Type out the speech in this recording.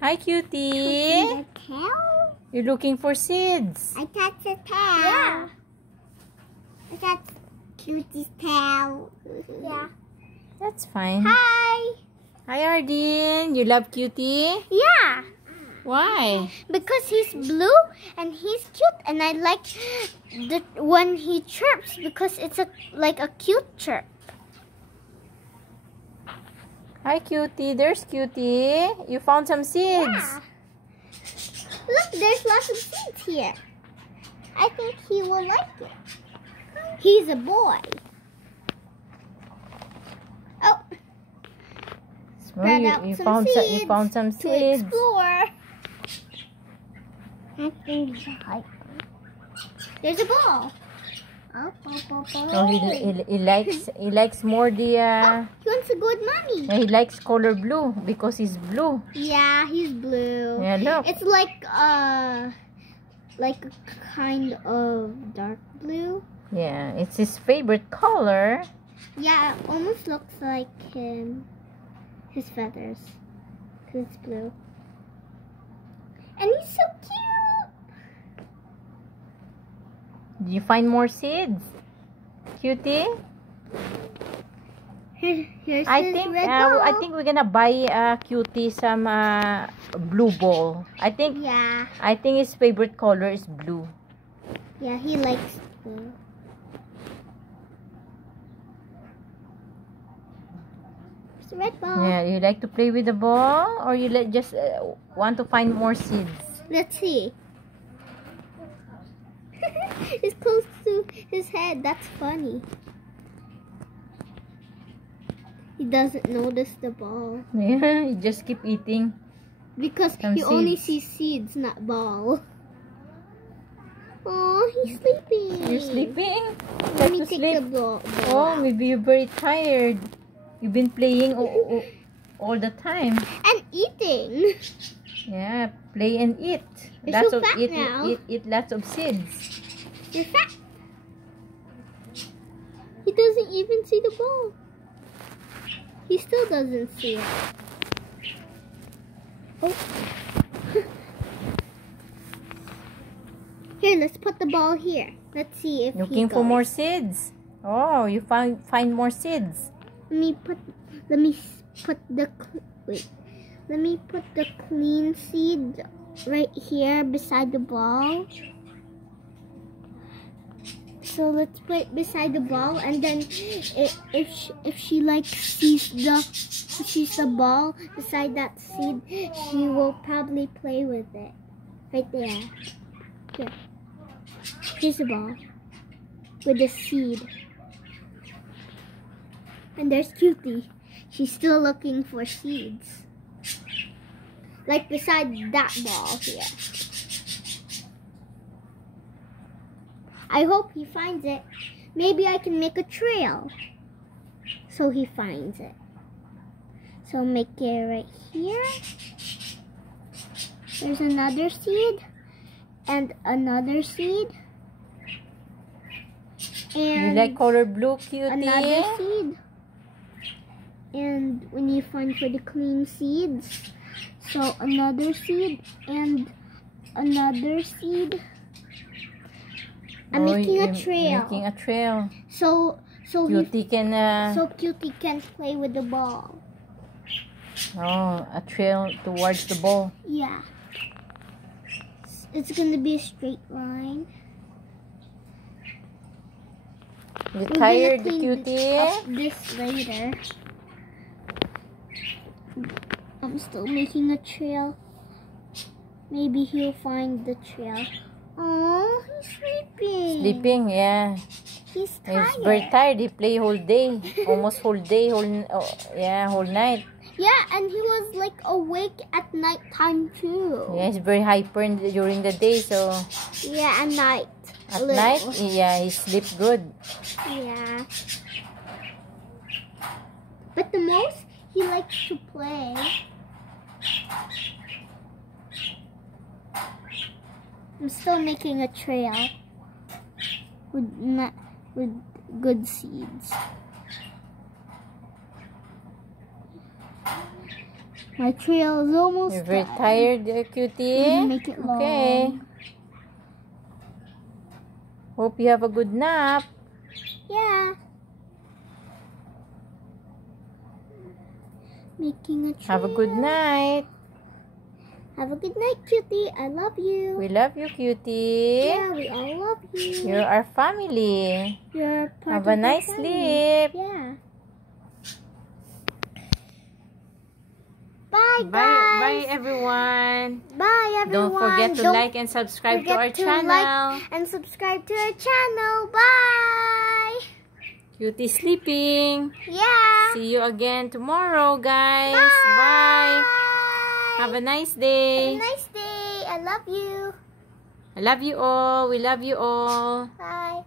Hi, Cutie. The tail? You're looking for seeds. I touched the tail. Yeah. I touched Cutie's tail. Yeah. That's fine. Hi. Hi, Ardeen. You love Cutie? Yeah. Why? Because he's blue and he's cute, and I like when he chirps because it's like a cute chirp. Hi, Cutie. There's Cutie. You found some seeds. Yeah. Look, there's lots of seeds here. I think he will like it. He's a boy. Oh. Spread out You some seeds found some to seeds. explore. I think there's a ball. Oh, he likes more the He wants a good mommy. he likes color blue because he's blue. Yeah, he's blue. Yeah, look. It's like a kind of dark blue. Yeah, it's his favorite color. Yeah, it almost looks like him. His feathers. 'Cause it's blue. And he's so cute. Did you find more seeds, Cutie? Here's I his think red ball. I think we're gonna buy Cutie some blue ball. I think his favorite color is blue. Yeah, he likes blue. It's a red ball. Yeah, you like to play with the ball, or you just want to find more seeds? Let's see. It's close to his head. That's funny. He doesn't notice the ball. Yeah, you just keep eating. Because Some he only seeds. sees seeds, not ball. Oh, he's sleeping. You're sleeping? Let Have me to take sleep. the ball. Oh, maybe you're very tired. You've been playing all the time. And eating. Yeah, play and eat. You're so fat now. Eat lots of seeds. You're fat. He doesn't even see the ball. He still doesn't see it. Oh. Here, let's put the ball here. Let's see if Looking he for goes. more seeds. Oh, you find more seeds. Let me put the clean seed right here beside the ball. So let's put it beside the ball, and then if she like sees the ball beside that seed, she will probably play with it. Right there. Here. Here's the ball with the seed. And there's Cutie. She's still looking for seeds. Like beside that ball here. I hope he finds it. Maybe I can make a trail so he finds it. So make it right here. There's another seed and another seed. And You like color blue, Cutie? another seed. And when you find for the clean seeds, so another seed and another seed. I'm making a trail. Making a trail. So Cutie can. so Cutie can play with the ball. Oh, a trail towards the ball. Yeah. It's gonna be a straight line. You We're tired, gonna clean Cutie? up this later. I'm still making a trail. Maybe he'll find the trail. Oh, he's sleeping. Sleeping, yeah. He's tired. He's very tired. He play whole day, almost whole day, whole night. Yeah, and he was like awake at night time too. Yeah, he's very hyper during the day, so Yeah, at night. at night, yeah, he sleep good. Yeah. But the most he likes to play. I'm still making a trail with good seeds. My trail is almost You're very done. tired, Cutie? Make it long. Okay. Hope you have a good nap. Yeah. Making a trail. Have a good night. Have a good night, Cutie. I love you. We love you, Cutie. Yeah, we all love you. You're our family. You're part Have of a nice our family. sleep. Yeah. Bye, Bye, guys. bye everyone. Bye, everyone. Don't forget to Don't like and subscribe to our forget to channel. like and subscribe to our channel. Bye. Cutie sleeping. Yeah. See you again tomorrow, guys. Bye. Bye. Have a nice day. Have a nice day. I love you. I love you all. We love you all. Bye.